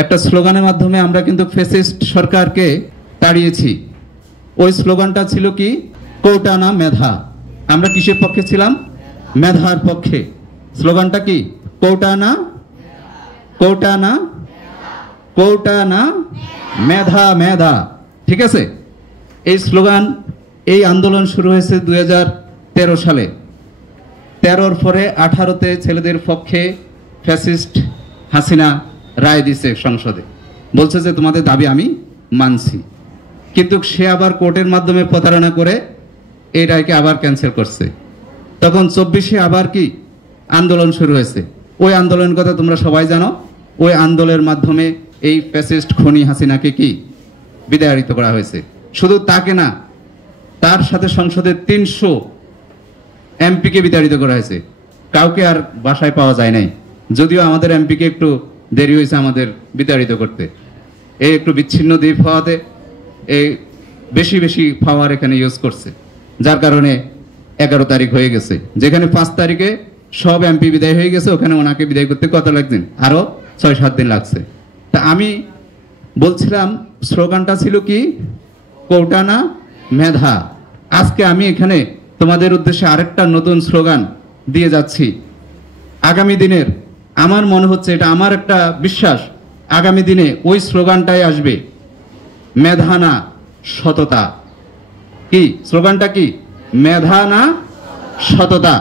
একটা স্লোগানের মাধ্যমে আমরা কিন্তু ফ্যাসিস্ট সরকারকে তাড়িয়েছি। ওই স্লোগানটা ছিল কি? কোটা না মেধা। আমরা কিসের পক্ষে ছিলাম? মেধার পক্ষে। স্লোগানটা কি? কোটা না, কোটা না, কোটা না, মেধা মেধা। ঠিক আছে, এই স্লোগান, এই আন্দোলন শুরু হয়েছে 2013 সালে। 13-র পরে 18-তে ছেলেদের পক্ষে ফ্যাসিস্ট হাসিনা রায় দিছে সংসদে, বলছে যে তোমাদের দাবি আমি মানছি। কিন্তু সে আবার কোর্টের মাধ্যমে প্রতারণা করে এই রায়কে আবার ক্যান্সেল করছে। তখন 24-এ আবার কি আন্দোলন শুরু হয়েছে। ওই আন্দোলনের কথা তোমরা সবাই জানো। ওই আন্দোলনের মাধ্যমে এই ফ্যাসিস্ট খনি হাসিনাকে কি বিদায়িত করা হয়েছে। শুধু তাকে না, তার সাথে সংসদের 300 এমপিকে বিতাড়িত করা হয়েছে। কাউকে আর বাসায় পাওয়া যায় নাই, যদিও আমাদের এমপিকে একটু দেরি হয়েছে আমাদের বিতাড়িত করতে। এই একটু বিচ্ছিন্ন দ্বীপ হওয়াতে এই বেশি বেশি পাওয়ার এখানে ইউজ করছে, যার কারণে 11 তারিখ হয়ে গেছে। যেখানে 5 তারিখে সব এমপি বিদায় হয়ে গেছে, ওখানে ওনাকে বিদায় করতে কত লাগছেন? আরো 6-7 দিন লাগছে। তা আমি বলছিলাম স্লোগানটা ছিল কি? কোটা না মেধা। আজকে আমি এখানে তোমাদের উদ্দেশ্যে আরেকটা নতুন স্লোগান দিয়ে যাচ্ছি। আগামী দিনের, আমার মনে হচ্ছে, এটা আমার একটা বিশ্বাস, আগামী দিনে ওই স্লোগানটাই আসবে, মেধা না সততা। কি স্লোগানটা? কি? মেধা না সততা।